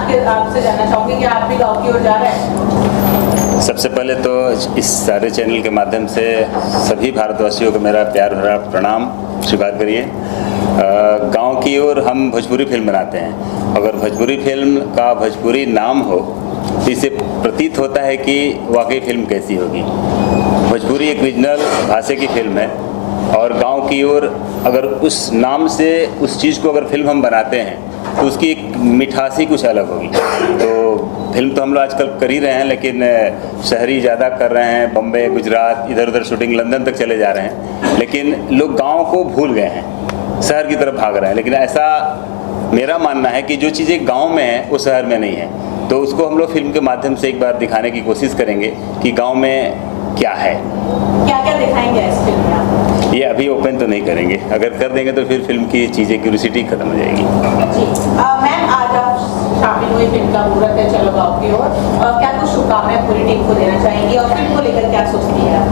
आपसे जानना चाहूंगी कि आप भी गाँव की ओर जा रहे हैं। सबसे पहले तो इस सारे चैनल के माध्यम से सभी भारतवासियों को मेरा प्यार भरा प्रणाम स्वीकार करिए। गांव की ओर हम भोजपुरी फिल्म बनाते हैं। अगर भोजपुरी फिल्म का भोजपुरी नाम हो तो इससे प्रतीत होता है कि वाकई फिल्म कैसी होगी। भोजपुरी एक रीजनल भाषा की फिल्म है और गांव की ओर अगर उस नाम से उस चीज़ को अगर फिल्म हम बनाते हैं तो उसकी एक मिठास ही कुछ अलग होगी। तो फिल्म तो हम लोग आजकल कर ही रहे हैं, लेकिन शहरी ज़्यादा कर रहे हैं, बम्बई गुजरात इधर उधर शूटिंग लंदन तक चले जा रहे हैं, लेकिन लोग गांव को भूल गए हैं, शहर की तरफ भाग रहे हैं। लेकिन ऐसा मेरा मानना है कि जो चीज़ें गांव में है वो शहर में नहीं है, तो उसको हम लोग फिल्म के माध्यम से एक बार दिखाने की कोशिश करेंगे कि गाँव में क्या है। क्या क्या दिखाएंगे इस फिल्म में आप? ये अभी ओपन तो नहीं करेंगे, अगर कर देंगे तो फिर फिल्म की चीज़ें क्यूरियोसिटी खत्म हो जाएगी। जी मैम, आज आप शामिल हुई, फिल्म का मुहूर्त है चलो गाँव की ओर, क्या कुछ शुभकामनाएं पूरी टीम को देना चाहेंगी और फिल्म को लेकर क्या सोचती है आप?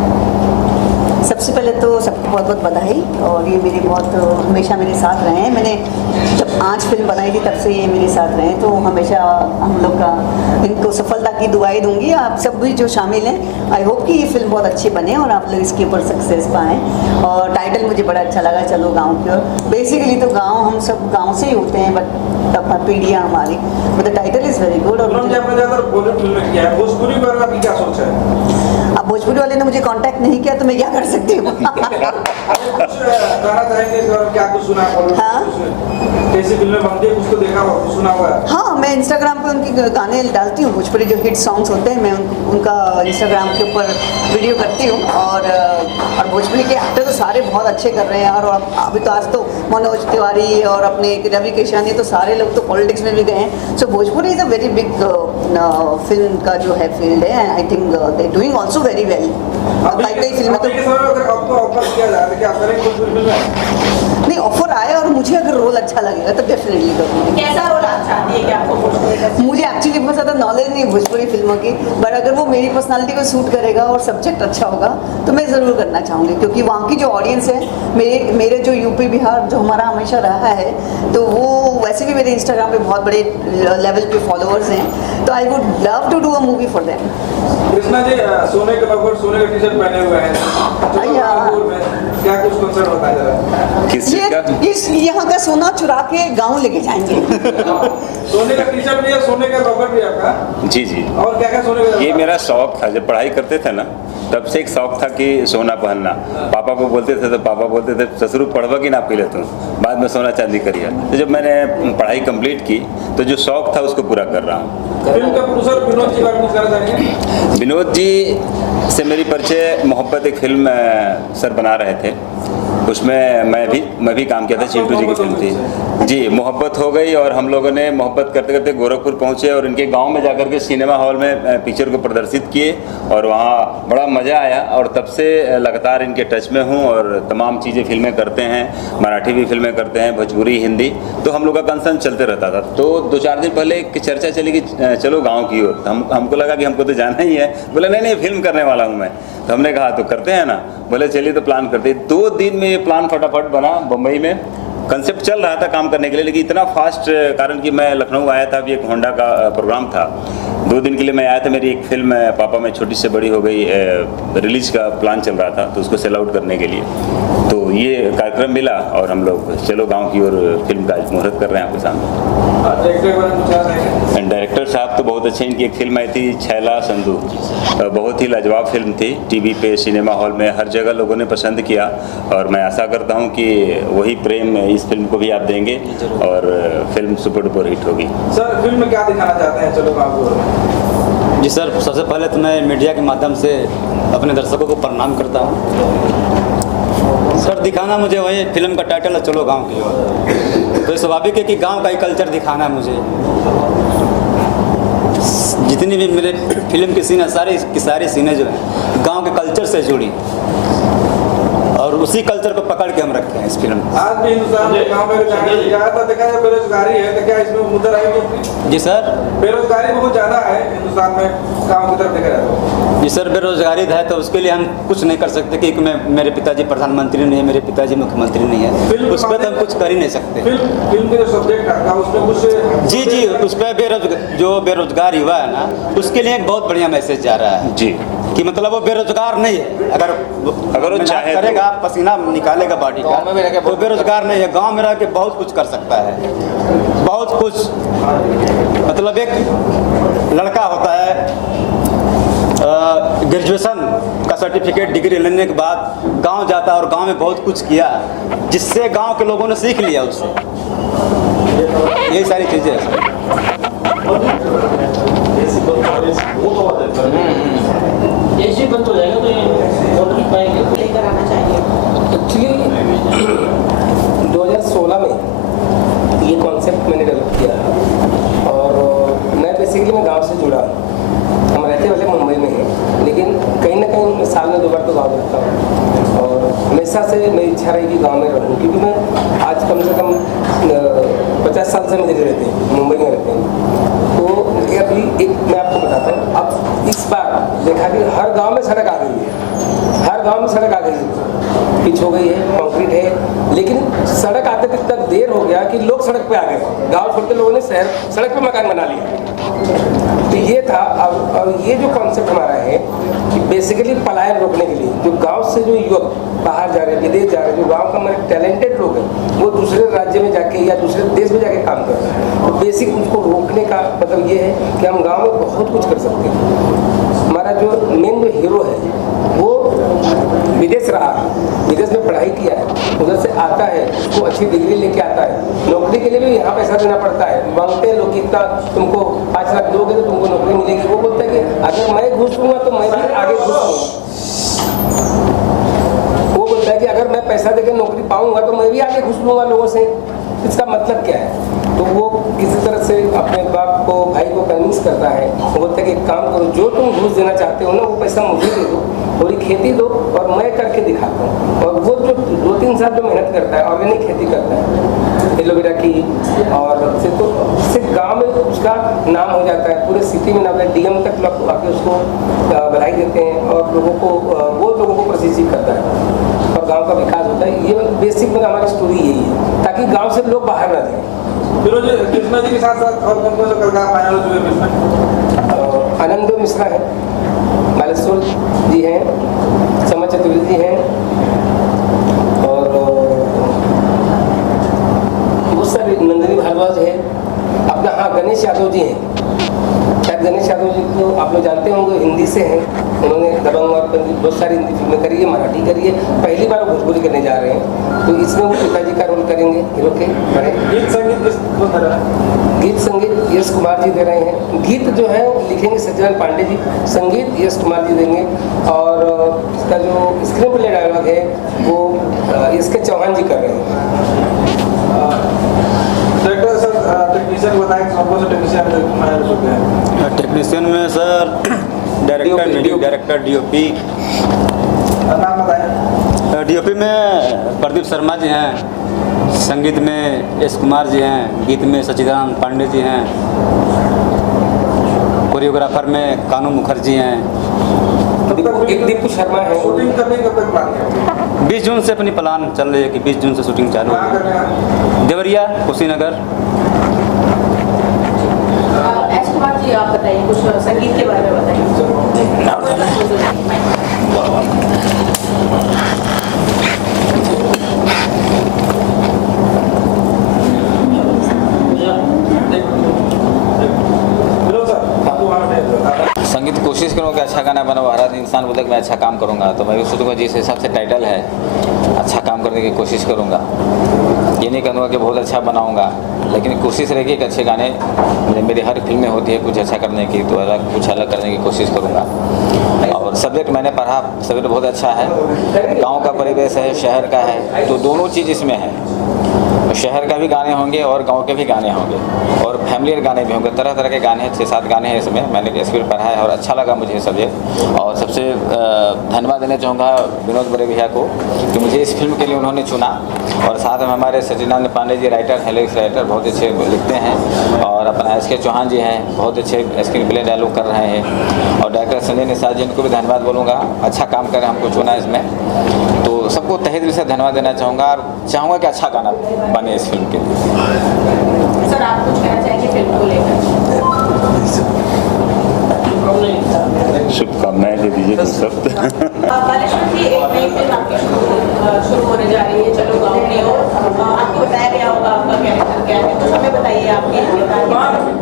सबसे पहले तो सबको बहुत बहुत बधाई। और ये मेरे बहुत हमेशा मेरे साथ रहे हैं। मैंने जब आज फिल्म बनाई थी तब से ये मेरे साथ रहे, तो हमेशा हम लोग का इनको सफलता की दुआएं दूंगी। आप सब भी जो शामिल हैं, आई होप कि ये फिल्म बहुत अच्छी बने और आप लोग इसके ऊपर सक्सेस पाएँ। और टाइटल मुझे बड़ा अच्छा लगा, चलो गाँव की ओर। बेसिकली तो गाँव, हम सब गाँव से ही होते हैं, बट पीढ़ियाँ हमारी, but the title is very good. और भोजपुरी पर आपकी क्या सोच है? अब भोजपुरी वाले ने मुझे कांटेक्ट नहीं किया तो मैं क्या कर सकती हूँ। गाना चाहेंगे क्या कुछ सुना? हाँ, कैसी फिल्में बनती है, कुछ तो देखा हुआ, कुछ सुना हुआ है? हाँ, मैं इंस्टाग्राम पे उनकी गाने डालती हूँ, भोजपुरी जो हिट सॉन्ग्स होते हैं, मैं उनका इंस्टाग्राम के ऊपर वीडियो करती हूँ। और भोजपुरी के एक्टर तो सारे बहुत अच्छे कर रहे हैं। और अभी तो आज तो मनोज तिवारी और अपने रवि किशन, तो सारे लोग तो पॉलिटिक्स में भी गए हैं। So Bhojpuri is a very big film का जो है फील्ड है, and I think they doing also very well. कई फिल्में तो आपको ऑफर किया जाए तो क्या करेंगे भोजपुरी फिल्में? नहीं, ऑफर आए और मुझे अगर रोल अच्छा लगेगा तो डेफिनेटली करूँगी। कैसा रोल आप चाहती है कि आपको भोजपुरी का? मुझे एक्चुअली बहुत ज़्यादा नॉलेज नहीं है भोजपुरी फिल्मों की, बट अगर वो मेरी पर्सनालिटी को सूट करेगा और सब्जेक्ट अच्छा होगा तो मैं ज़रूर करना चाहूँगी। क्योंकि वहाँ की जो ऑडियंस है, मेरे जो यूपी बिहार जो हमारा हमेशा रहा है, तो वो वैसे भी मेरे इंस्टाग्राम पे बहुत बड़े लेवल पे फॉलोअर्स हैं, तो I would love to do a movie for them. Krishna ji सोने के बगैर सोने का टी शर्ट पहने हुए हैं, क्या कुछ कंसर्ट होता है जरा? किस चीज़ का? इस यहाँ का सोना चुरा के गाँव लेके जाएंगे। सोने का टी शर्ट भी है, सोने का बगैर भी आपका? जी जी। और क्या क्या सोने का? ये मेरा शौक था, जब पढ़ाई करते थे ना तब से एक शौक था कि सोना पहनना। पापा को बोलते थे तो पापा बोलते थे ससुर पढ़वा की ना पी ले तुम, बाद में सोना चांदी करिए। तो जब मैंने पढ़ाई कंप्लीट की तो जो शौक था उसको पूरा कर रहा हूँ। फिल्म का प्रोड्यूसर विनोद जी बारे में कहना चाहेंगे? विनोद जी से मेरी परिचय मोहब्बत एक फिल्म सर बना रहे थे, उसमें मैं भी काम किया था। चिंटू जी की फिल्म थी जी, मोहब्बत हो गई। और हम लोगों ने मोहब्बत करते करते गोरखपुर पहुंचे और इनके गांव में जाकर के सिनेमा हॉल में पिक्चर को प्रदर्शित किए और वहाँ बड़ा मज़ा आया। और तब से लगातार इनके टच में हूँ और तमाम चीज़ें फिल्में करते हैं, मराठी भी फिल्में करते हैं, भोजपुरी, हिंदी, तो हम लोग का कंसर्न चलते रहता था। तो 2-4 दिन पहले एक चर्चा चली कि चलो गाँव की ओर। हमको लगा कि हमको तो जाना ही है। बोले नहीं फिल्म करने वाला हूँ मैं। तो हमने कहा तो करते हैं ना। बोले चलिए तो प्लान करते हैं। 2 दिन में ये प्लान फटाफट बना। बम्बई में कंसेप्ट चल रहा था काम करने के लिए, लेकिन इतना फास्ट, कारण कि मैं लखनऊ आया था, अभी एक होंडा का प्रोग्राम था, 2 दिन के लिए मैं आया था। मेरी एक फिल्म पापा मैं छोटी से बड़ी हो गई रिलीज का प्लान चल रहा था, तो उसको सेल आउट करने के लिए तो ये कार्यक्रम मिला और हम लोग चलो गाँव की ओर फिल्म का मुहूर्त कर रहे हैं आपके सामने। डायरेक्टर साहब तो बहुत अच्छे। इनकी एक फिल्म आई थी छैला संधू, बहुत ही लाजवाब फिल्म थी। टीवी पे, सिनेमा हॉल में, हर जगह लोगों ने पसंद किया और मैं आशा करता हूं कि वही प्रेम इस फिल्म को भी आप देंगे और फिल्म सुपर डुपर हिट होगी। सर फिल्म में क्या दिखाना चाहते हैं चलो गाँव की ओर? जी सर, सबसे पहले तो मैं मीडिया के माध्यम से अपने दर्शकों को प्रणाम करता हूँ। सर दिखाना मुझे वही फिल्म का टाइटल है चलो गांव की ओर, तो स्वाभाविक है कि गांव का ही कल्चर दिखाना है मुझे। जितनी भी मेरे फिल्म की सीन है, सारी सीनें जो है गांव के कल्चर से जुड़ी और उसी कल्चर को पकड़ के हम रखे हैं इस फिल्म में। आज भी हिंदुस्तान में गाँव में दिखाया था, देखा जाए बेरोजगारी है, तो क्या इसमें मुद्दा रहेगी? जी सर, बेरोजगारी बहुत ज्यादा है हिंदुस्तान में, गाँव की तरफ देखा जाए तो। जी सर, बेरोजगारी है तो उसके लिए हम कुछ नहीं कर सकते कि मेरे पिताजी प्रधानमंत्री नहीं है, मेरे पिताजी मुख्यमंत्री नहीं है, उस पर तो हम कुछ कर ही नहीं सकते। फिल्म के जो सब्जेक्ट था उसमें कुछ जी उस पर जो बेरोजगार युवा है ना, उसके लिए एक बहुत बढ़िया मैसेज जा रहा है जी कि मतलब वो बेरोजगार नहीं है। अगर वो मेहनत चाहे तो। करेगा, पसीना निकालेगा बॉडी का, तो बेरोजगार नहीं है। गांव में रह के बहुत कुछ कर सकता है, बहुत कुछ। मतलब एक लड़का होता है, ग्रेजुएशन का सर्टिफिकेट डिग्री लेने के बाद गांव जाता है और गांव में बहुत कुछ किया, जिससे गांव के लोगों ने सीख लिया उससे। यही सारी चीज़ें हैं सर। ऐसे बंद हो जाएगा तो ये बोल नहीं पाएंगे। लेकर आना चाहिए। एक्चुअली 2016 में ये कॉन्सेप्ट मैंने डेवलप किया और मैं बेसिकली मैं गांव से जुड़ा हूँ। हम रहते वाले मुंबई में हैं, लेकिन कहीं ना कहीं मैं साल में 2 बार तो गाँव रहता हूँ और हमेशा से मेरी इच्छा रही कि गाँव में रहूँ, क्योंकि मैं आज कम से कम 50 साल से हम इधर रहते हैं, मुंबई में रहते हैं। तो ये अभी एक मैं आपको बताता हूँ, अब इस बार देखा कि हर गांव में सड़क आ गई है, हर गांव में सड़क आ गई है, पिच हो गई है, कंक्रीट है, लेकिन सड़क आते तक इतना देर हो गया कि लोग सड़क पे आ गए। गांव छोड़ के लोगों ने शहर सड़क पे मकान बना लिया। तो ये था। और ये जो कॉन्सेप्ट हमारा है कि बेसिकली पलायन रोकने के लिए, जो गाँव से जो युवक बाहर जा रहे हैं, विदेश जा रहे हैं, जो गाँव का हमारे टैलेंटेड लोग हैं, वो दूसरे राज्य में जाके या दूसरे देश में जाके काम कर रहे हैं, तो बेसिक उसको रोकने का मतलब ये है कि हम गाँव में बहुत कुछ कर सकते हैं। हमारा जो मेन जो हीरो है वो विदेश रहा, विदेश में पढ़ाई किया है, उधर से आता है, उसको अच्छी डिग्री लेके आता है, नौकरी के लिए भी यहाँ पैसा देना पड़ता है। मांगते हैं लोग कि इतना तुमको 5 लाख दोगे तो तुमको नौकरी मिलेगी। वो बोलता है कि अगर मैं घूस दूंगा तो मैं भी आगे घूस दूंगा। वो बोलता है कि अगर मैं पैसा देकर नौकरी पाऊंगा तो मैं भी आगे घुस लूंगा लोगों से। इसका मतलब क्या है? तो वो किसी तरह से अपने बाप को, भाई को कन्विंस करता है। वो बोलता है कि एक काम करो, जो तुम घूस देना चाहते हो ना वो पैसा मुझे दे दो, थोड़ी खेती दो और मैं करके दिखाता हूँ। और वो जो 2-3 साल जो मेहनत करता है, ऑर्गेनिक खेती करता है एलोवेरा की, और सिर्फ गाँव में उसका नाम हो जाता है, पूरे सिटी में नाम है, DM तक लोग आके उसको बधाई देते हैं और लोगों को प्रशिक्षित करता है और गाँव का विकास होता है। ये बेसिक में हमारी स्टोरी यही है, ताकि गाँव से लोग बाहर ना जाएं। फिरोज कृष्णा जी के साथ साथ और कौन कौन सा कलाकार फाइनल हो चुके हैं इसमें? आनंद मिश्रा है, बालेश्वर जी हैं, चमन चतुर्वेदी जी हैं और बहुत सारे, नंदिनी भारद्वाज है अपना। हाँ, गणेश यादव जी हैं। शायद गणेश यादव जी को आप लोग जानते होंगे, हिंदी से हैं। उन्होंने दबंग और बहुत सारी हिंदी फिल्में करी है, मराठी करी है, पहली बार वो भोजपुरी करने जा रहे हैं। तो इसमें वो पिताजी का रोल करेंगे हीरो के। गीत संगीत किसको दे रहा है? गीत संगीत यश कुमार जी दे रहे हैं। गीत जो है लिखेंगे सज्जन पांडे जी, संगीत यश कुमार जी देंगे और इसका जो स्क्रीन प्ले डायलॉग है वो इसके चौहान जी कर रहे हैं। डायरेक्टर सर, टेक्नीशियन बताएं कौन कौन से टेक्नीशियन फाइनल हो चुके हैं? टेक्नीशियन में सर डायरेक्टर DOP नाम बताएं। DOP में प्रदीप शर्मा जी हैं, संगीत में यश कुमार जी हैं, गीत में सच्चिदानंद पांडे जी हैं, कोरियोग्राफर में कानू मुखर्जी हैं। दीपू शर्मा है। शूटिंग करने कब तक प्लान किया? 20 जून से अपनी प्लान चल रही है कि 20 जून से शूटिंग चालू कहाँ करने का? होगी। देवरिया, कुशीनगर। एस कुमार जी, आप बताइए कुछ संगीत के बारे में बताइए। संगीत कोशिश करूँगा कि अच्छा गाना बनाओ। हर इंसान बोलता है कि मैं अच्छा काम करूँगा, तो मैं भी सोचूंगा जिस हिसाब से टाइटल है अच्छा काम करने की कोशिश करूँगा। ये नहीं कहूँगा कि बहुत अच्छा बनाऊँगा, लेकिन कोशिश रहेगी कि अच्छे गाने, मेरी हर फिल्म में होती है कुछ अच्छा करने की, तो कुछ अलग करने की कोशिश करूँगा। और सब्जेक्ट मैंने पढ़ा, सब्जेक्ट बहुत अच्छा है। गाँव का परिवेश है, शहर का है, तो दोनों चीज़ इसमें है। शहर का भी गाने होंगे और गांव के भी गाने होंगे और फैमिलियर गाने भी होंगे। तरह तरह के गाने हैं, 6-7 गाने हैं इसमें। मैंने स्क्रिप्ट पढ़ा है और अच्छा लगा मुझे सब्जेक्ट। और सबसे धन्यवाद देना चाहूँगा विनोद बड़े भैया को कि मुझे इस फिल्म के लिए उन्होंने चुना। और साथ में हमारे सच्चिदानंद पांडे जी राइटर हैं, लिरिक्स राइटर, बहुत अच्छे लिखते हैं। और अपना एस के चौहान जी हैं, बहुत अच्छे स्क्रीन प्ले डायलॉग कर रहे हैं, और डायरेक्टर संजय निषाद जी, इनको भी धन्यवाद बोलूँगा, अच्छा काम कर हमको चुना इसमें, तो सबको तहे दिल से धन्यवाद देना चाहूँगा और चाहूँगा कि अच्छा गाना बने इस फिल्म के लिए। सर आप कुछ कहना चाहेंगे फिल्म को लेकर? शुभकामनाएं दे दीजिए कुछ शब्द। बालेश्वर जी, एक नई फिल्म आपकी शुरू होने जा रही है, चलो गाँव की ओर। आपको बताया गया होगा आपका कैरेक्टर क्या है, कुछ हमें बताइए आपके किरदार के बारे में।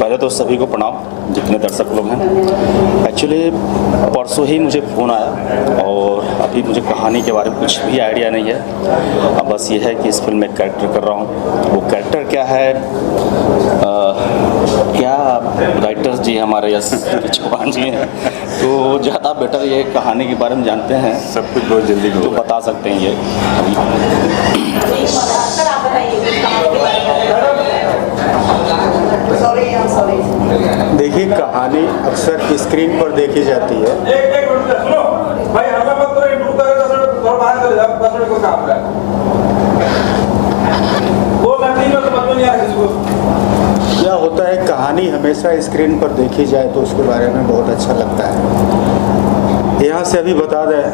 पहले तो सभी को प्रणाम, जितने दर्शक लोग हैं। एक्चुअली परसों ही मुझे फ़ोन आया और अभी मुझे कहानी के बारे में कुछ भी आइडिया नहीं है। अब बस ये है कि इस फिल्म में कैरेक्टर कर रहा हूँ। वो कैरेक्टर क्या है, क्या राइटर्स जी हमारे यस चौहान जी हैं, तो ज़्यादा बेटर ये कहानी के बारे में जानते हैं, सब कुछ बहुत जल्दी तो होगा। बता सकते हैं ये अभी। सर आप बताइए कुछ कहानी के बारे में। सॉरी देखिए, कहानी अक्सर स्क्रीन पर देखी जाती है। एक मिनट सुनो भाई, हमें मत करो, इंटरव्यू करो, 10 मिनट थोड़ा बाहर चले जाओ, 10 मिनट को काम है वो लड़की में समझ में नहीं आ किसी को। क्या होता है, कहानी हमेशा स्क्रीन पर देखी जाए तो उसके बारे में बहुत अच्छा लगता है। यहाँ से अभी बता दें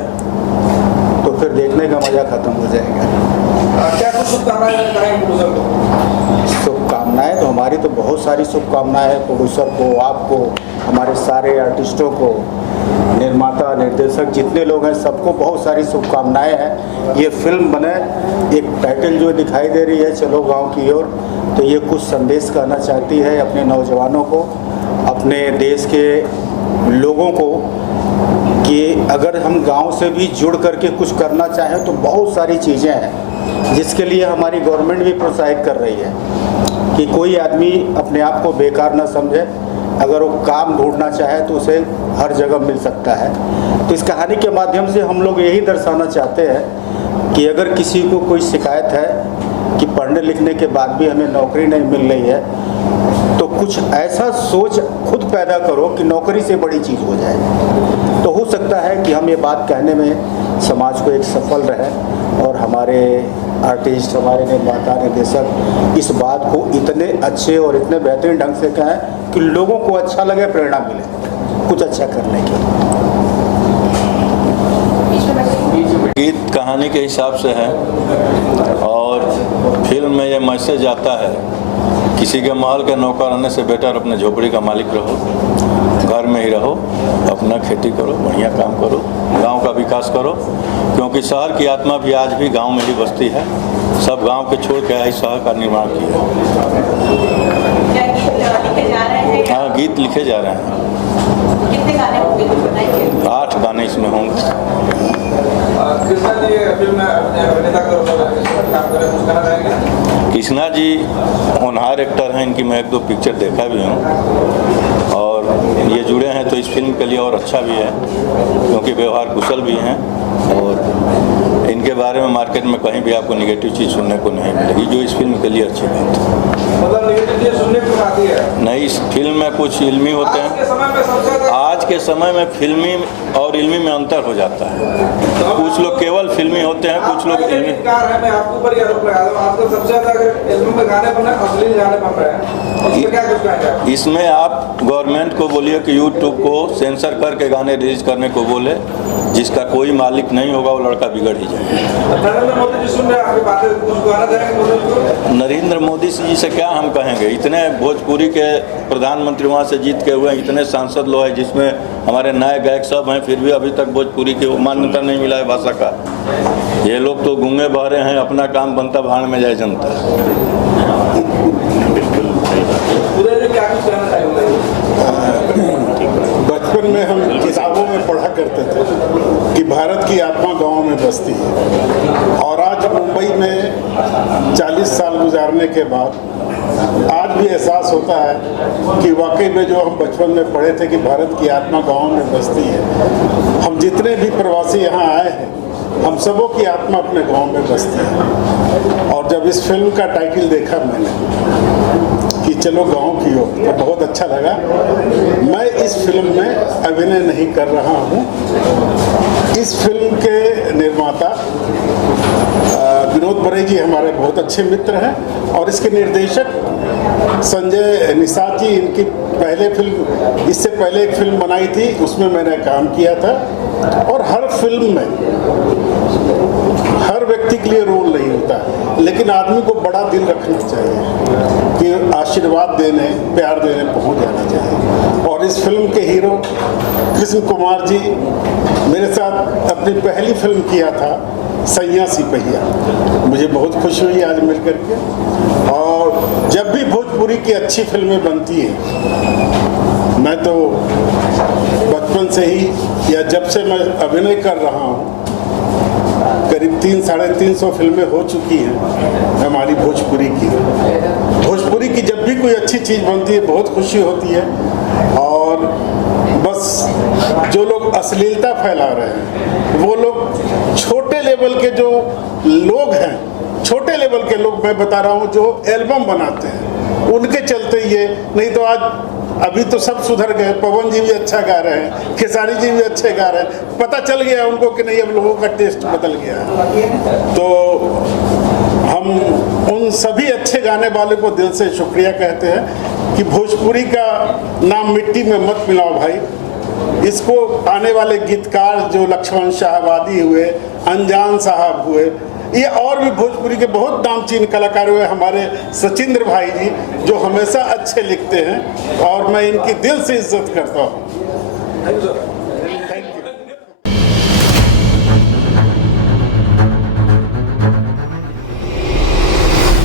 तो फिर देखने का मज़ा ख़त्म हो जाएगा। क्या कुछ शुभकामनाएं करेंगे प्रोड्यूसर को? शुभकामनाएं तो हमारी तो बहुत सारी शुभकामनाएं हैं प्रोड्यूसर को, आपको, हमारे सारे आर्टिस्टों को, निर्माता निर्देशक जितने लोग हैं सबको बहुत सारी शुभकामनाएं हैं। ये फिल्म बने, एक टाइटल जो दिखाई दे रही है चलो गांव की ओर, तो ये कुछ संदेश कहना चाहती है अपने नौजवानों को, अपने देश के लोगों को, कि अगर हम गांव से भी जुड़ करके कुछ करना चाहें तो बहुत सारी चीज़ें हैं जिसके लिए हमारी गवर्नमेंट भी प्रोत्साहित कर रही है कि कोई आदमी अपने आप को बेकार ना समझे, अगर वो काम ढूंढना चाहे तो उसे हर जगह मिल सकता है। तो इस कहानी के माध्यम से हम लोग यही दर्शाना चाहते हैं कि अगर किसी को कोई शिकायत है कि पढ़ने लिखने के बाद भी हमें नौकरी नहीं मिल रही है, तो कुछ ऐसा सोच खुद पैदा करो कि नौकरी से बड़ी चीज़ हो जाए। तो हो सकता है कि हम ये बात कहने में समाज को एक सफल रहे और हमारे आर्टिस्ट, हमारे निर्माता निर्देशक इस बात को इतने अच्छे और इतने बेहतरीन ढंग से कहें कि लोगों को अच्छा लगे, प्रेरणा मिले कुछ अच्छा करने की। गीत कहानी के हिसाब से है और फिल्म में ये मैसेज आता है, किसी के महल के नौकर रहने से बेटर अपने झोपड़ी का मालिक रहो, घर में ही रहो, अपना खेती करो, बढ़िया काम करो, गांव का विकास करो, क्योंकि शहर की आत्मा भी आज भी गांव में ही बसती है। सब गांव के छोड़ के आई शहर का निर्माण किया। क्या गीत लिखे जा रहे हैं? हाँ, गीत लिखे जा रहे हैं। कितने गाने होंगे कुछ बताइए? 8 गाने इसमें होंगे। कृष्णा जी फिल्म में अभिनेता के रूप में काम कर रहे हैं, कुछ कहना चाहेंगे? कृष्णा जी होनहार एक्टर हैं, इनकी मैं 1-2 पिक्चर देखा भी हूँ और ये जुड़े हैं तो इस फिल्म के लिए और अच्छा भी है, क्योंकि व्यवहार कुशल भी हैं और इनके बारे में मार्केट में कहीं भी आपको निगेटिव चीज़ सुनने को नहीं मिलेगी, जो इस फिल्म के लिए अच्छी बात है। मतलब निगेटिव चीज़ सुनने को आती है नहीं, इस फिल्म में कुछ इल्मी होते आज के हैं। समय में सबसे ज्यादा आज के समय में फिल्मी और इल्मी में अंतर हो जाता है। कुछ लोग केवल फिल्मी होते हैं, कुछ लोग इल्मी। कार है, मैं आपके ऊपर ये आरोप लगा दूं, आजकल सबसे ज्यादा अगर फिल्मों में गाने बन रहे हैं, अश्लील गाने बन रहे हैं, इसमें क्या कुछ कहेंगे आप? इसमें आप गवर्नमेंट को बोलिए कि यूट्यूब को सेंसर करके गाने रिलीज करने को बोले, जिसका कोई मालिक नहीं होगा वो लड़का बिगड़ ही जाएगा। नरेंद्र मोदी जी सुन रहे हैं आपकी बातें, कुछ कहना चाहेंगे मोदी को? नरेंद्र मोदी जी से क्या हम कहेंगे, इतने भोजपुरी के प्रधानमंत्री वहाँ से जीत के हुए, इतने सांसद लोग हैं जिसमें हमारे नए गायक सब हैं, फिर भी अभी तक भोजपुरी की मान्यता नहीं मिला है भाषा का। ये लोग तो गूंगे बहरे हैं, अपना काम बनता भाड़ में जाए जनता। उदय जी क्या कुछ कहना चाहेंगे? बचपन में हम किताबों में पढ़ा करते थे कि भारत की आत्मा गांव में बसती है, और आज मुंबई में 40 साल गुजारने के बाद आज भी एहसास होता है कि वाकई में जो हम बचपन में पढ़े थे कि भारत की आत्मा गांव में बसती है। हम जितने भी प्रवासी यहाँ आए हैं, हम सबों की आत्मा अपने गांव में बसती है। और जब इस फिल्म का टाइटल देखा मैंने कि चलो गांव की ओर, तो बहुत अच्छा लगा। मैं इस फिल्म में अभिनय नहीं कर रहा हूं। इस फिल्म के निर्माता विनोद बड़े जी हमारे बहुत अच्छे मित्र हैं और इसके निर्देशक संजय निषाद जी, इनकी पहले फिल्म, इससे पहले एक फिल्म बनाई थी, उसमें मैंने काम किया था। और हर फिल्म में हर व्यक्ति के लिए रोल नहीं होता, लेकिन आदमी को बड़ा दिल रखना चाहिए कि आशीर्वाद देने, प्यार देने पहुंच जाना चाहिए। और इस फिल्म के हीरो कृष्ण कुमार जी मेरे साथ अपनी पहली फिल्म किया था, सैया सिपहिया। मुझे बहुत खुशी हुई आज मिल करके। और जब भी भोजपुरी की अच्छी फिल्में बनती हैं, मैं तो बचपन से ही या जब से मैं अभिनय कर रहा हूँ, करीब 300-350 फिल्में हो चुकी हैं हमारी भोजपुरी की। भोजपुरी की जब भी कोई अच्छी चीज़ बनती है बहुत खुशी होती है। और बस जो लोग अश्लीलता फैला रहे हैं, वो लोग छोटे लेवल के जो लोग हैं, छोटे लेवल के लोग, मैं बता रहा हूँ, जो एल्बम बनाते हैं, उनके चलते ये, नहीं तो आज अभी तो सब सुधर गए। पवन जी भी अच्छा गा रहे हैं, खेसारी जी भी अच्छे गा रहे हैं, पता चल गया उनको कि नहीं, अब लोगों का टेस्ट बदल गया है। तो हम उन सभी अच्छे गाने वाले को दिल से शुक्रिया कहते हैं कि भोजपुरी का नाम मिट्टी में मत मिलाओ भाई। इसको आने वाले गीतकार जो लक्ष्मण शाहवादी हुए, अनजान साहब हुए, ये और भी भोजपुरी के बहुत नामचीन कलाकार हुए, हमारे सचिंद्र भाई जी जो हमेशा अच्छे लिखते हैं और मैं इनकी दिल से इज्जत करता हूँ। Thank you sir.